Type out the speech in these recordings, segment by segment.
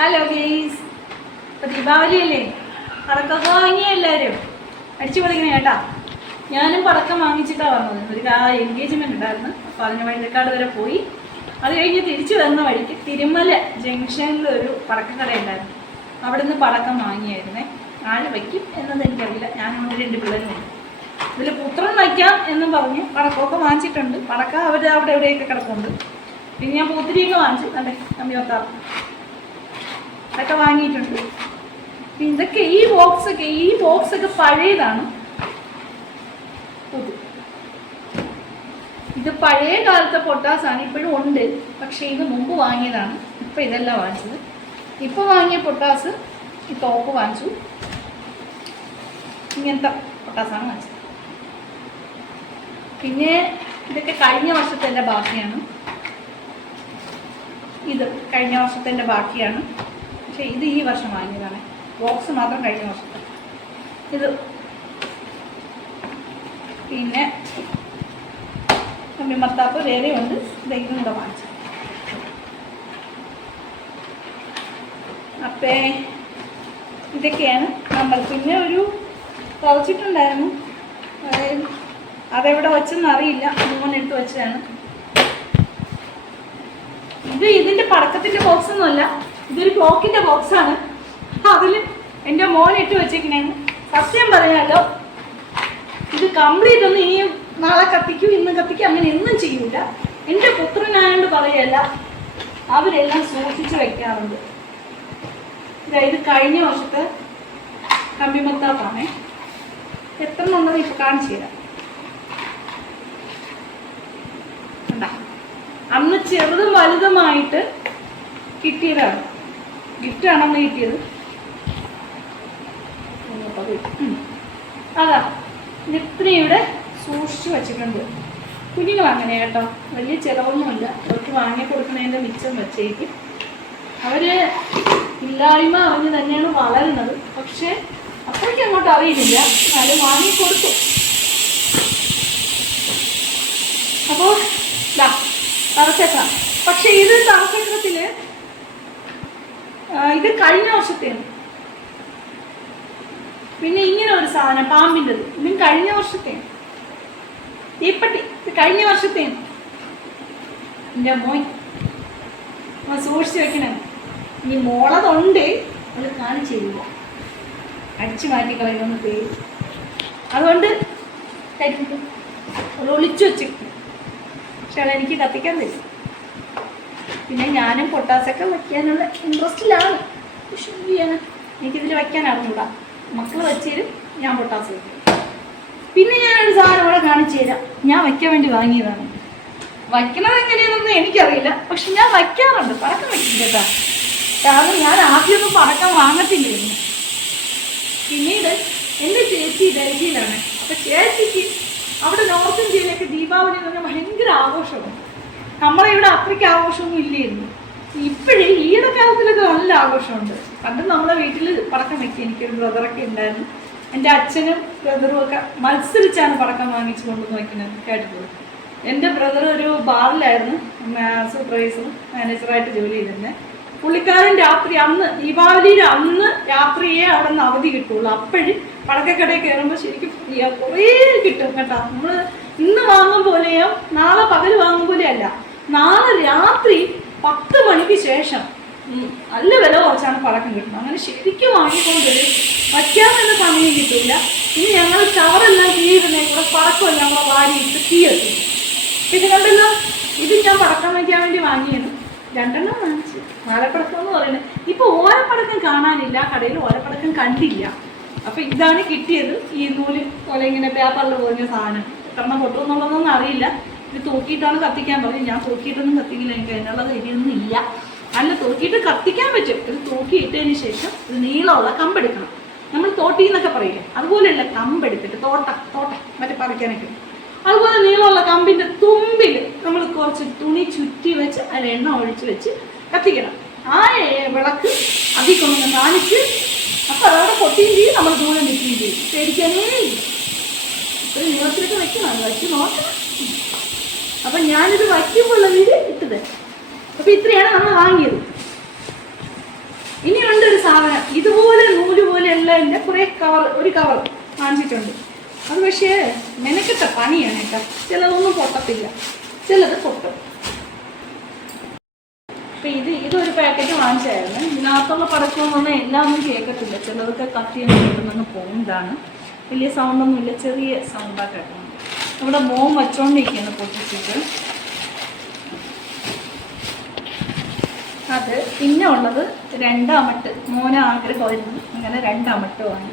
Hello guys, ഇപ്പോൾ ദീപാവലിയല്ലേ, പടക്കമൊക്കെ വാങ്ങിയ എല്ലാവരും അടിച്ചു പൊളിക്കണേ കേട്ടാ. ഞാനും പടക്കം വാങ്ങിച്ചിട്ടാണ് വന്നത്. ഒരു എൻഗേജ്മെൻറ്റ് ഉണ്ടായിരുന്നു, അപ്പോൾ അതിന് വഴിക്കാട് വരെ പോയി. അത് കഴിഞ്ഞ് തിരിച്ചു വന്ന വഴിക്ക് തിരുമല ജംഗ്ഷനിൽ ഒരു പടക്കക്കട ഉണ്ടായിരുന്നു. അവിടെ നിന്ന് പടക്കം വാങ്ങിയായിരുന്നേ. ആര് വയ്ക്കും എന്നത് എനിക്കറിയില്ല. ഞാനും 2 പിള്ളേരും ഉണ്ട്. ഇതിൽ പുത്രൻ വയ്ക്കാം എന്നും പറഞ്ഞു. പടക്കമൊക്കെ വാങ്ങിച്ചിട്ടുണ്ട്. പടക്കം അവിടെ എവിടെയൊക്കെ കിടക്കുന്നുണ്ട്. പിന്നെ ഞാൻ പൂത്തിരിയൊക്കെ വാങ്ങിച്ചു. അതെ, കമ്പിയൊത്താറ് അതൊക്കെ വാങ്ങിയിട്ടുണ്ട്. ഇതൊക്കെ ഈ ബോക്സൊക്കെ പഴയതാണ്. ഇത് പഴയ കാലത്തെ പൊട്ടാസാണ്, ഇപ്പോഴും ഉണ്ട്. പക്ഷേ ഇത് മുമ്പ് വാങ്ങിയതാണ്. ഇപ്പം ഇതെല്ലാം വാങ്ങിച്ചത്. ഇപ്പോൾ വാങ്ങിയ പൊട്ടാസ് ഈ തോക്ക് വാങ്ങിച്ചു. ഇങ്ങനത്തെ പൊട്ടാസാണ് വാങ്ങിച്ചത്. പിന്നെ ഇതൊക്കെ കഴിഞ്ഞ വർഷത്തെ ബാക്കിയാണ്. ഇത് കഴിഞ്ഞ വർഷത്തെ ബാക്കിയാണ്. പക്ഷേ ഇത് ഈ വർഷം വാങ്ങിയതാണ്. ബോക്സ് മാത്രം കഴിഞ്ഞ വർഷത്തെ. ഇത് പിന്നെ മത്താപ്പ് വേറെയുണ്ട്. ഇതും കൂടെ വാങ്ങിച്ചു. അപ്പേ ഇതൊക്കെയാണ് നമ്മൾ. പിന്നെ ഒരു തുറച്ചിട്ടുണ്ടായിരുന്നു, അതെവിടെ വെച്ചെന്ന് അറിയില്ല. എടുത്ത് വെച്ചതാണ്. ഇതിൻ്റെ പടക്കത്തിൻ്റെ ബോക്സൊന്നുമല്ല, ഇതൊരു ക്ലോക്കിൻ്റെ ബോക്സാണ്. അതിൽ എൻ്റെ മോൻ ഇട്ട് വെച്ചേക്കണേന്ന്. സത്യം പറയാലോ, ഇത് കംപ്ലീറ്റ് ഒന്നും ഇനിയും നാളെ കത്തിക്കും ഇന്ന് കത്തിക്കും അങ്ങനെ ഒന്നും ചെയ്യൂല. എൻ്റെ പുത്രനായോണ്ട് പറയല്ല, അവരെല്ലാം സൂക്ഷിച്ച് വയ്ക്കാറുണ്ട്. ഇത് കഴിഞ്ഞ വർഷത്തെ കമ്പിമത്താപ്പാണേ. എത്ര ഉണ്ടെന്ന് ഇപ്പോൾ കാണിച്ചു തരാം. അന്ന് ചെറുതും വലുതുമായിട്ട് കിട്ടിയതാണ്. ഗിഫ്റ്റാണ് അന്ന് കിട്ടിയത്. അതാ ഇത്രയും ഇവിടെ സൂക്ഷിച്ച് വെച്ചിട്ടുണ്ട്. കുഞ്ഞുങ്ങൾ അങ്ങനെ കേട്ടോ, വലിയ ചിലവൊന്നുമില്ല. അവർക്ക് വാങ്ങി കൊടുക്കുന്നതിൻ്റെ മിച്ചം വെച്ചേക്കും. അവർ ഇല്ലായ്മ അറിഞ്ഞ് തന്നെയാണ് വളരുന്നത്. പക്ഷേ അപ്പോഴേക്കും അങ്ങോട്ട് അറിയില്ല. എന്നാലും വാങ്ങിക്കൊടുത്തു. അപ്പോൾ തറച്ചക്രം. പക്ഷെ ഇത് തറച്ചക്രത്തിൽ ഇത് കഴിഞ്ഞ വർഷത്തേന്. പിന്നെ ഇങ്ങനെ ഒരു സാധനം പാമ്പിൻ്റെത്, ഇതും കഴിഞ്ഞ വർഷത്തേന്. തീപ്പട്ടി ഇത് കഴിഞ്ഞ വർഷത്തേന്. എൻ്റെ മോൻ സൂക്ഷിച്ച് വെക്കണേ. ഇനി മോളതുണ്ട്, അത് കാണിച്ചു തരില്ല. അടിച്ചു മാറ്റി കളയുമെന്ന് പേര്. അതുകൊണ്ട് അത് ഒളിച്ചു വെച്ചിട്ട്. പക്ഷെ അതെനിക്ക് കത്തിക്കാൻ തരും. പിന്നെ ഞാനും പൊട്ടാസൊക്കെ വയ്ക്കാനുള്ള ഇൻട്രസ്റ്റിലാണ്. പക്ഷെ എനിക്കിതിൽ വയ്ക്കാൻ അറിഞ്ഞൂടാ. മക്കൾ വെച്ചേരും, ഞാൻ പൊട്ടാസ് വയ്ക്കും. പിന്നെ ഞാനൊരു സാധനം ഇവിടെ കാണിച്ചു തരാം. ഞാൻ വയ്ക്കാൻ വേണ്ടി വാങ്ങിയതാണ്. വയ്ക്കണത് എങ്ങനെയാണെന്നൊന്നും എനിക്കറിയില്ല. പക്ഷെ ഞാൻ വയ്ക്കാറുണ്ട്. പടക്കം വയ്ക്കും കേട്ടോ. കാരണം ഞാൻ ആദ്യമൊന്നും പടക്കം വാങ്ങത്തില്ലായിരുന്നു. പിന്നീട് എൻ്റെ ചേച്ചി ഡൽഹിയിലാണ്. അപ്പം ചേച്ചിക്ക് അവിടെ നോർത്ത് ഇന്ത്യയിലൊക്കെ ദീപാവലി എന്ന് പറഞ്ഞാൽ ഭയങ്കര ആഘോഷമാണ്. നമ്മളെ ഇവിടെ അത്രയ്ക്ക് ആഘോഷമൊന്നും ഇല്ലായിരുന്നു. ഇപ്പോഴേ ഈയിടെ കാലത്തിലൊക്കെ നല്ല ആഘോഷമുണ്ട്. പണ്ട് നമ്മളെ വീട്ടിൽ പടക്കം വയ്ക്കുക. എനിക്കൊരു ബ്രദറൊക്കെ ഉണ്ടായിരുന്നു. എൻ്റെ അച്ഛനും ബ്രദറും ഒക്കെ മത്സരിച്ചാണ് പടക്കം വാങ്ങിച്ചു കൊണ്ടുവന്ന് വയ്ക്കുന്നത് കേട്ടിട്ടുള്ളത്. എൻ്റെ ബ്രദർ ഒരു ബാറിലായിരുന്നു സൂപ്പർവൈസറും മാനേജറായിട്ട് ജോലി ചെയ്തിരുന്നത്. പുള്ളിക്കാരൻ രാത്രി അന്ന് ദീപാവലിയുടെ അന്ന് രാത്രിയെ അവിടെ നിന്ന് അവധി കിട്ടുള്ളൂ. അപ്പോഴും പടക്കക്കടയിൽ കയറുമ്പോൾ ശരിക്കും കുറേ കിട്ടും കേട്ടോ. നമ്മൾ ഇന്ന് വാങ്ങും പോലെയോ നാളെ പകൽ വാങ്ങും പോലെയോ അല്ല. നാളെ രാത്രി 10 മണിക്ക് ശേഷം നല്ല വില കുറച്ചാണ് പടക്കം കിട്ടുന്നത്. അങ്ങനെ ശരിക്കും വാങ്ങിക്കൊണ്ട് വയ്ക്കാമെന്ന സമയം കിട്ടില്ല. ഇനി ഞങ്ങൾ ചവറെല്ലാം കീഴുന്നേ കൂടെ പടക്കമെല്ലാം കൂടെ വാരിയിട്ട് തീ വെക്കും. ഇത് കണ്ടല്ലോ, ഇത് ഞാൻ പടക്കം വയ്ക്കാൻ വേണ്ടി വാങ്ങിയാണ്. 2 വാങ്ങിച്ചു. ഓലപ്പടക്കം എന്ന് പറയുന്നത് ഇപ്പോൾ ഓലപ്പടക്കം കാണാനില്ല. കടയിൽ ഓലപ്പടക്കം കണ്ടില്ല. അപ്പം ഇതാണ് കിട്ടിയത്. ഈ നൂല് പോലെ ഇങ്ങനെ പേപ്പറിൽ പോഞ്ഞ സാധനം. എത്രണ്ണം പൊട്ടുമെന്നുള്ളതൊന്നും അറിയില്ല. ഇത് തൂക്കിയിട്ടാണ് കത്തിക്കാൻ പറയും. ഞാൻ തൂക്കിയിട്ടൊന്നും കത്തിക്കില്ല. എനിക്ക് അതിനുള്ള ധൈര്യമൊന്നും ഇല്ല. അല്ല, തൂക്കിയിട്ട് കത്തിക്കാൻ പറ്റും. ഇത് തൂക്കിയിട്ടതിന് ശേഷം ഇത് നീളമുള്ള കമ്പെടുക്കണം. നമ്മൾ തോട്ടി എന്നൊക്കെ പറയില്ലേ, അതുപോലെയുള്ള കമ്പെടുത്തിട്ട് തോട്ട മറ്റേ പറിക്കാനൊക്കെ അതുപോലെ നീളമുള്ള കമ്പിൻ്റെ തുമ്പിൽ നമ്മൾ കുറച്ച് തുണി ചുറ്റി വെച്ച് അതിൽ എണ്ണ ഒഴിച്ച് വെച്ച് കത്തിക്കണം. ആ വിളക്ക് അതിൽ കൊണ്ടൊന്ന് കാണിച്ച് അപ്പം അതവിടെ പൊട്ടിയും ചെയ്യും. നമ്മൾ ദൂരം നിൽക്കുകയും ചെയ്യും. പേടിക്കാനേ ഇല്ല. ഇത്രയും നീളത്തിലൊക്കെ വെക്കണം. അത് വെച്ച് നോക്കണം. അപ്പം ഞാനിത് വയ്ക്കുമ്പോഴുള്ള വീട് ഇട്ടത്. അപ്പോൾ ഇത്രയാണ് നമ്മൾ വാങ്ങിയത്. പിള്ളേരിൻ്റെ കുറേ ഒരു കവർ വാങ്ങിച്ചിട്ടുണ്ട്. അത് പക്ഷേ മെനക്കെട്ട പണിയാണ് കേട്ടോ. ചിലതൊന്നും പൊട്ടത്തില്ല, ചിലത് പൊട്ടും. അപ്പം ഇതൊരു പാക്കറ്റ് വാങ്ങിച്ചായിരുന്നു. ഇതിനകത്തുള്ള പടക്കമെന്ന് പറഞ്ഞാൽ എല്ലാം ഒന്നും കേൾക്കത്തില്ല. ചിലതൊക്കെ കത്തിയൊന്നും കിട്ടുന്നെന്ന് പോകുന്നതാണ്. വലിയ സൗണ്ടൊന്നുമില്ല, ചെറിയ സൗണ്ടാണ് കേൾക്കുന്നത്. ഇവിടെ മോൻ വച്ചുകൊണ്ടിരിക്കുന്നു പൊട്ടിച്ചിട്ട്. അത് പിന്നെ ഉള്ളത് 2 അമട്ട്. മോനെ ആഗ്രഹമായിരുന്നു അങ്ങനെ 2 അമട്ട് വാങ്ങി.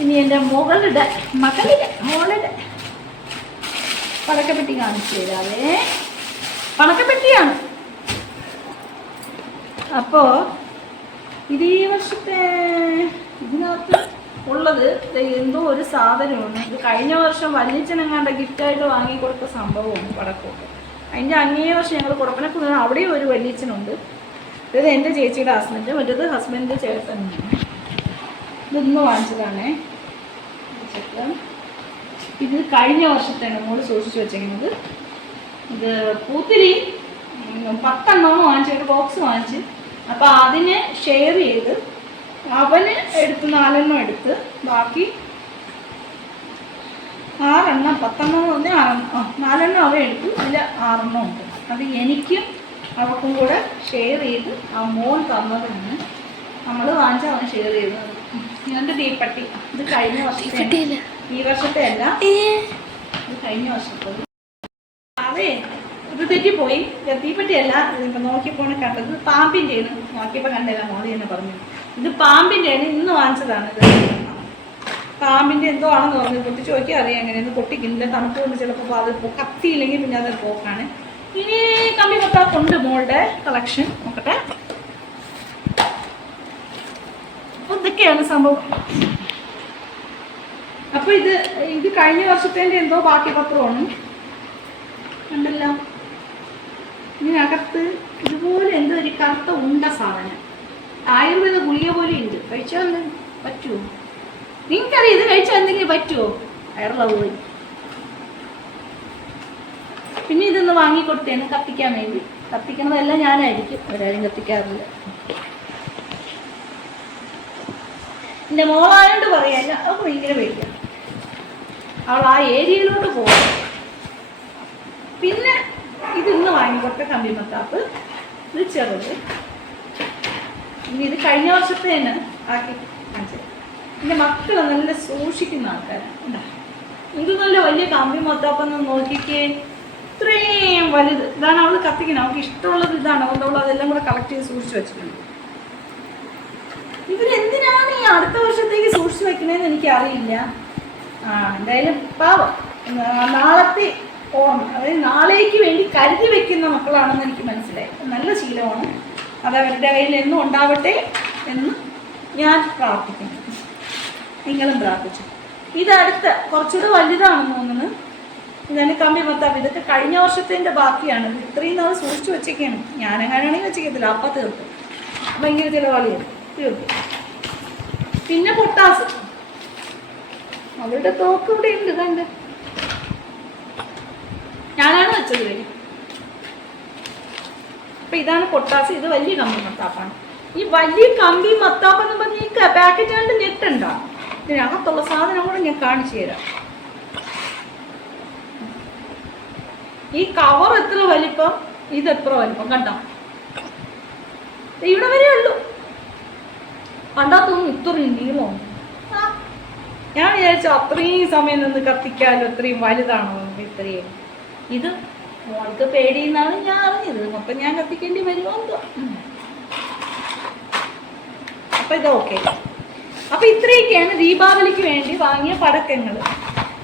ഇനി എൻ്റെ മകളുടെ പടക്കപ്പെട്ടി കാണിച്ചു തരാവേ. പടക്കപ്പെട്ടിയാണ്. അപ്പോൾ ഇത് ഈ വർഷത്തെ ഇതിനകത്ത് ഉള്ളത് എന്തോ ഒരു സാധനമാണ്. ഇത് കഴിഞ്ഞ വർഷം വല്യച്ഛനെങ്ങാണ്ട് ഗിഫ്റ്റായിട്ട് വാങ്ങിക്കൊടുത്ത സംഭവമാണ് പടക്കമൊക്കെ. അതിൻ്റെ അങ്ങേ വർഷം ഞങ്ങൾ കുടപ്പനക്കുന്ന് അവിടെയും ഒരു വല്യച്ഛനുണ്ട്. ഇത് എൻ്റെ ചേച്ചിയുടെ ഹസ്ബൻഡ്, മറ്റേത് ഹസ്ബൻഡിൻ്റെ ചേട്ടനാണ്. ഇതൊന്ന് വാങ്ങിച്ചതാണേ. ഇത് കഴിഞ്ഞ വർഷത്തെയാണ് മോള് സൂക്ഷിച്ച് വെച്ചേക്കുന്നത്. ഇത് പൂത്തിരി 10 എണ്ണം വാങ്ങിച്ചൊരു ബോക്സ് വാങ്ങിച്ച്. അപ്പോൾ അതിനെ ഷെയർ ചെയ്ത് അവന് എടുത്ത് 4 എണ്ണം എടുത്ത് ബാക്കി 6 എണ്ണം 10 എണ്ണം പറഞ്ഞാൽ 4 എണ്ണം അവൻ എടുത്തു. അതിൽ 6 എണ്ണം ഉണ്ട്. അത് എനിക്കും അവർക്കും കൂടെ ഷെയർ ചെയ്ത് ആ മോൻ തന്നതാണ്. നമ്മൾ വാങ്ങിച്ച അവൻ ഷെയർ ചെയ്തത്. ഇങ്ങനത്തെ തീപ്പട്ടി. ഇത് കഴിഞ്ഞ വർഷത്തെ, ഈ വർഷത്തെ അല്ല, ഇത് കഴിഞ്ഞ വർഷത്തെ. അതേ ഇത് തെറ്റിപ്പോയി. തീപ്പട്ടിയല്ല. ഇതിപ്പോൾ നോക്കിയപ്പോൾ കണ്ടത് പാമ്പിൻ്റെയാണ്. നോക്കിയപ്പോൾ കണ്ടില്ല, മോളി തന്നെ പറഞ്ഞു ഇത് പാമ്പിൻ്റെയാണ്. ഇന്ന് വാങ്ങിച്ചതാണ്. ഇത് പാമ്പിൻ്റെ എന്തോ ആണെന്ന് പറഞ്ഞു. പൊട്ടിച്ച് നോക്കിയാൽ അറിയാം. എങ്ങനെയൊന്ന് പൊട്ടിക്കുന്നില്ല, തണുപ്പ് കൊണ്ട് ചിലപ്പോൾ അത് കത്തിയില്ലെങ്കിൽ പിന്നെ അത് പോക്കാണ്. ഇനി കമ്പി മത്താപ്പുണ്ട് മോളുടെ കളക്ഷൻ. നോക്കട്ടെ. ഇതൊക്കെയാണ് സംഭവം. അപ്പോൾ ഇത് കഴിഞ്ഞ വർഷത്തെ എന്തോ ബാക്കി പത്രമാണ്. കണ്ടല്ലോ. ഇതിനകത്ത് ഇതുപോലെ എന്തോ ഒരു കറുത്ത ഉണ്ട സാധനം. ആയുർവേദ ഗുളിക പോലെ ഉണ്ട്. കഴിച്ചാൽ പറ്റുമോ? നിങ്ങൾക്കറിയാം ഇത് കഴിച്ചാൽ എന്തെങ്കിലും പറ്റുമോ? വയറുള്ളത് പോയി. പിന്നെ ഇതൊന്ന് വാങ്ങിക്കൊടുത്തേന് കത്തിക്കാൻ വേണ്ടി. കത്തിക്കണതെല്ലാം ഞാനായിരിക്കും, അവരാരും കത്തിക്കാറില്ല. എൻ്റെ മോളായോണ്ട് പറയാല്ല, അത് ഭയങ്കര പേടിയാണ്. അവൾ ആ ഏരിയയിലോട്ട് പോകും. പിന്നെ ഇതിന്ന് വാങ്ങിക്കൊടുത്ത കമ്പി മത്താപ്പ്. ഇത് ചെറുത്. ഇനി ഇത് കഴിഞ്ഞ വർഷത്തെ തന്നെ ആക്കി കാണിച്ചത്. എൻ്റെ മക്കൾ നല്ല സൂക്ഷിക്കുന്ന ആൾക്കാരാണ്. ഇത് നല്ല വലിയ കമ്പി മത്താപ്പെന്ന് നോക്കിക്കേ. ഇത്രയും വലുത്. ഇതാണ് അവൾ കത്തിക്കുന്നത്. അവൾക്ക് ഇഷ്ടമുള്ളത് ഇതാണ്. അതുകൊണ്ട് അവൾ അതെല്ലാം കൂടെ കളക്ട് ചെയ്ത് സൂക്ഷിച്ച് വെച്ചിട്ടുണ്ട്. ഇവരെന്തിനാണ് ഈ അടുത്ത വർഷത്തേക്ക് സൂക്ഷിച്ച് വെക്കണേന്ന് എനിക്കറിയില്ല. എന്തായാലും പാവം, നാളത്തെ ഓർമ്മ, അതായത് നാളേക്ക് വേണ്ടി കരുതി വെക്കുന്ന മക്കളാണെന്ന് എനിക്ക് മനസ്സിലായി. നല്ല ശീലമാണ്. അത് അവരുടെ കയ്യിൽ എന്നും ഉണ്ടാവട്ടെ എന്ന് ഞാൻ പ്രാർത്ഥിക്കുന്നു. നിങ്ങളും പ്രാർത്ഥിച്ചു. ഇതടുത്ത കുറച്ചുകൂടെ വലുതാണെന്ന് തോന്നുന്നു. ഇതാണ് കമ്പി മത്താപ്പ്. ഇതൊക്കെ കഴിഞ്ഞ വർഷത്തിൻ്റെ ബാക്കിയാണ്. ഇത് ഇത്രയും നാൾ സൂക്ഷിച്ച് വെച്ചേക്കാണ്. ഞാനെങ്ങാനാണെങ്കിൽ വെച്ചേക്കത്തില്ല. അപ്പം തീർക്കും. ഭയങ്കര ചിലവാളിയാണ്. തീർക്കും. പിന്നെ പൊട്ടാസ്. അവരുടെ തോക്ക് ഇവിടെ ഉണ്ട്. കണ്ട് ഞാനാണ് വെച്ചത് വരും. അപ്പം ഇതാണ് പൊട്ടാസ്. ഇത് വലിയ കമ്പി മത്താപ്പാണ്. ഈ വലിയ കമ്പി മത്താപ്പെന്ന് പറഞ്ഞ് ഈ പാക്കറ്റ് കണ്ട് ഞെട്ടുണ്ടോ? ഇതിനകത്തുള്ള സാധനം കൂടെ ഞാൻ കാണിച്ചു തരാം. ഈ കവർ എത്ര വലിപ്പം, ഇതെത്ര വലിപ്പം കണ്ടോ? ഇവിടെ വരെ ഉള്ളൂ. കണ്ടാത്തൊന്നും ഇത്രയും നീളമാണ്. ഞാൻ വിചാരിച്ചു അത്രയും സമയം നിന്ന് കത്തിക്കാലോ, അത്രയും വലുതാണോ ഇത്രയും. ഇത് മോൾക്ക് പേടിയെന്നാണ് ഞാൻ അറിഞ്ഞത്. അപ്പം ഞാൻ കത്തിക്കേണ്ടി വരുമോ എന്തോ. അപ്പം ഇത് ഓക്കെ. അപ്പം ഇത്രയൊക്കെയാണ് ദീപാവലിക്ക് വേണ്ടി വാങ്ങിയ പടക്കങ്ങൾ.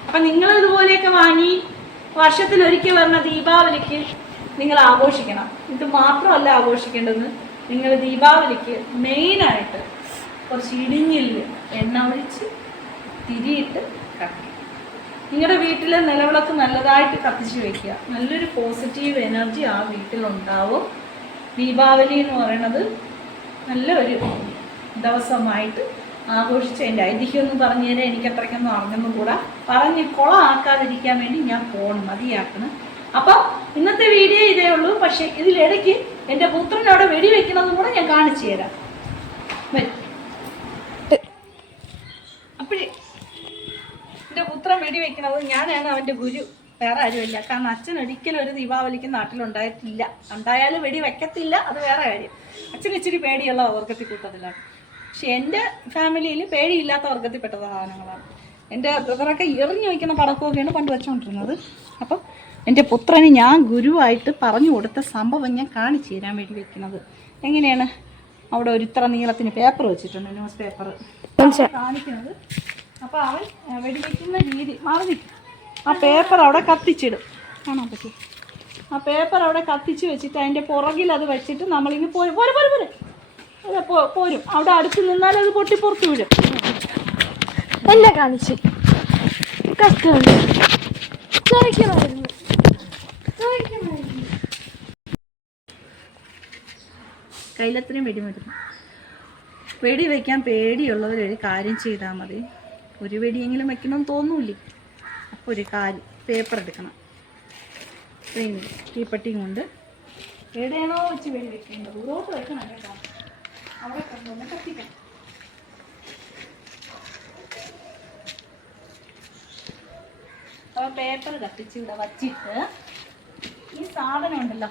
അപ്പം നിങ്ങളിതുപോലെയൊക്കെ വാങ്ങി വർഷത്തിലൊരിക്കൽ വരുന്ന ദീപാവലിക്ക് നിങ്ങൾ ആഘോഷിക്കണം. ഇത് മാത്രമല്ല ആഘോഷിക്കേണ്ടത്. നിങ്ങൾ ദീപാവലിക്ക് മെയിനായിട്ട് കുറച്ച് ഇടിഞ്ഞില് എണ്ണ ഒഴിച്ച് തിരിയിട്ട് കത്തിക്കുക. നിങ്ങളുടെ വീട്ടിലെ നിലവിളക്ക് നല്ലതായിട്ട് കത്തിച്ച് വയ്ക്കുക. നല്ലൊരു പോസിറ്റീവ് എനർജി ആ വീട്ടിലുണ്ടാവും. ദീപാവലി എന്ന് പറയുന്നത് നല്ല ഒരു ദിവസമായിട്ട് ആഘോഷിച്ച് അതിൻ്റെ ഐതിഹ്യമൊന്നും പറഞ്ഞു തരാൻ എനിക്ക് അത്രയ്ക്കൊന്നും അറിഞ്ഞൊന്നും കൂടാ. പറഞ്ഞ് കുളമാക്കാതിരിക്കാൻ വേണ്ടി ഞാൻ മതിയാക്കണം. അപ്പം ഇന്നത്തെ വീഡിയോ ഇതേ ഉള്ളൂ. പക്ഷേ ഇതിലിടയ്ക്ക് എൻ്റെ പുത്രനോട് വെടിവെക്കണമെന്നും കൂടെ ഞാൻ കാണിച്ചു തരാം. വരും. അപ്പോഴേ എൻ്റെ പുത്രൻ വെടി വെക്കുന്നത് ഞാനാണ് അവൻ്റെ ഗുരു, വേറെ ആരുമില്ല. കാരണം അച്ഛൻ ഒരിക്കലും ഒരു ദീപാവലിക്ക് നാട്ടിലുണ്ടായിട്ടില്ല, ഉണ്ടായാലും വെടി വെക്കത്തില്ല, അത് വേറെ കാര്യം. അച്ഛൻ ഇച്ചിരി പേടിയുള്ള വർഗത്തിൽ കൂട്ടത്തിലാണ്. പക്ഷെ എൻ്റെ ഫാമിലിയിൽ പേടിയില്ലാത്ത വർഗത്തിൽപ്പെട്ട സാധനങ്ങളാണ്. എൻ്റെ ബ്രദറൊക്കെ എറിഞ്ഞു വയ്ക്കുന്ന പടക്കമൊക്കെയാണ് പണ്ട് വെച്ചുകൊണ്ടിരുന്നത്. അപ്പം എൻ്റെ പുത്രന് ഞാൻ ഗുരുവായിട്ട് പറഞ്ഞു കൊടുത്ത സംഭവം ഞാൻ കാണിച്ചു തരാൻ വേണ്ടി വെക്കുന്നത്. എങ്ങനെയാണ്? അവിടെ ഒരു ഇത്ര നീളത്തിന് പേപ്പർ വെച്ചിട്ടുണ്ട്, ന്യൂസ് പേപ്പർ കാണിക്കുന്നത്. അപ്പോൾ അവൻ വെടിവെക്കുന്ന രീതി മാറി നിൽക്കും. ആ പേപ്പർ അവിടെ കത്തിച്ചിടും, കാണാൻ പറ്റും. ആ പേപ്പർ അവിടെ കത്തിച്ച് വെച്ചിട്ട് അതിൻ്റെ പുറകിൽ അത് വെച്ചിട്ട് നമ്മളിങ്ങ് പോരും പോരും. അവിടെ അടുത്ത് നിന്നാൽ അത് പൊട്ടി പുറത്ത് വീഴും. എന്നെ കാണിച്ച് കഷ്ടമുണ്ട്. കയ്യിലത്രയും വെടിമരുന്നു. വെടി വയ്ക്കാൻ പേടിയുള്ളവരൊരു കാര്യം ചെയ്താൽ മതി. ഒരു വെടിയെങ്കിലും വെക്കണമെന്ന് തോന്നൂല്ലേ? അപ്പോൾ ഒരു കാര്യം, പേപ്പർ എടുക്കണം, തീപ്പെട്ടിയും കൊണ്ട് എവിടെയാണോ വെച്ച് വെടി വെക്കേണ്ടത് ദൂരോട്ട് വെക്കണം കേട്ടോ. അവിടെ കൊണ്ടുവന്ന് കത്തിക്കണം. അപ്പോൾ പേപ്പർ കത്തിച്ച് ഇവിടെ വച്ചിട്ട് ഈ സാധനം ഉണ്ടല്ലോ,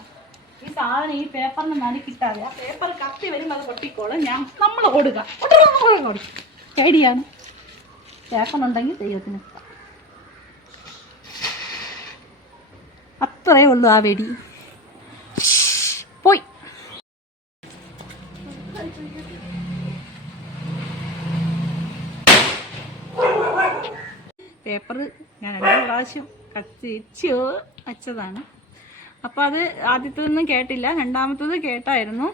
ഈ സാധനം ഈ പേപ്പറിന് നടുക്കിട്ടാതെ ആ പേപ്പർ കത്തി വരുമ്പോൾ അത് പൊട്ടിക്കോളും. നമ്മൾ ഓടുക പേടിയാണ്. പേപ്പറുണ്ടെങ്കിൽ ദൈവത്തിന് അത്രയേ ഉള്ളൂ. ആ വെടി പോയി. പേപ്പർ ഞാൻ 2 പ്രാവശ്യം കത്തിച്ച് വച്ചതാണ്. അപ്പോൾ അത് ആദ്യത്തേതൊന്നും കേട്ടില്ല, രണ്ടാമത്തേത് കേട്ടായിരുന്നു.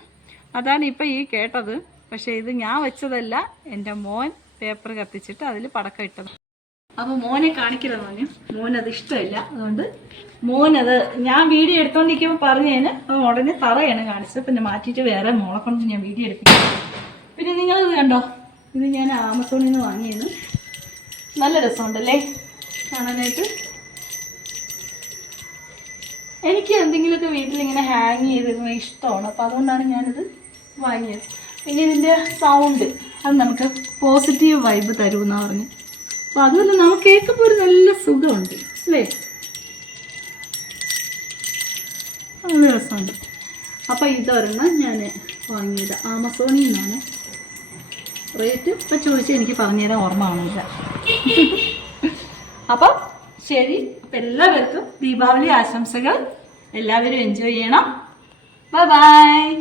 അതാണ് ഇപ്പം ഈ കേട്ടത്. പക്ഷേ ഇത് ഞാൻ വെച്ചതല്ല, എൻ്റെ മോൻ പേപ്പർ കത്തിച്ചിട്ട് അതിൽ പടക്കം ഇട്ടത്. അപ്പോൾ മോനെ കാണിക്കരുതെന്ന് പറഞ്ഞു. മോനത് ഇഷ്ടമില്ല. അതുകൊണ്ട് മോനത് ഞാൻ വീഡിയോ എടുത്തോണ്ടിരിക്കുമ്പോൾ പറഞ്ഞതിന് ഉടനെ തറയാണ് കാണിച്ചത്. പിന്നെ മാറ്റിയിട്ട് വേറെ മോളെ കൊണ്ട് ഞാൻ വീഡിയോ എടുപ്പിക്കും. പിന്നെ നിങ്ങളിത് കണ്ടോ, ഇത് ഞാൻ ആമസോണിൽ നിന്ന് വാങ്ങിയത്. നല്ല രസമുണ്ടല്ലേ കാണാനായിട്ട്. എനിക്ക് എന്തെങ്കിലുമൊക്കെ വീട്ടിലിങ്ങനെ ഹാങ് ചെയ്തിരുന്ന ഇഷ്ടമാണ്. അപ്പോൾ അതുകൊണ്ടാണ് ഞാനിത് വാങ്ങിയത്. പിന്നെ ഇതിൻ്റെ സൗണ്ട് അത് നമുക്ക് പോസിറ്റീവ് വൈബ് തരുമെന്നാണ് പറഞ്ഞു. അപ്പോൾ അതുമല്ല നമുക്ക് കേൾക്കുമ്പോൾ ഒരു നല്ല സുഖമുണ്ട് അല്ലേ, നല്ല രസമുണ്ട്. അപ്പോൾ ഇതൊരെണ്ണം ഞാൻ വാങ്ങിയത് ആമസോണിൽ നിന്നാണ്. റേറ്റ് ഇപ്പം ചോദിച്ചാൽ എനിക്ക് പറഞ്ഞുതരാൻ ഓർമ്മ ആവുന്നില്ല. അപ്പം ശരി, അപ്പം എല്ലാവർക്കും ദീപാവലി ആശംസകൾ. എല്ലാവരും എൻജോയ് ചെയ്യണം. Bye bye.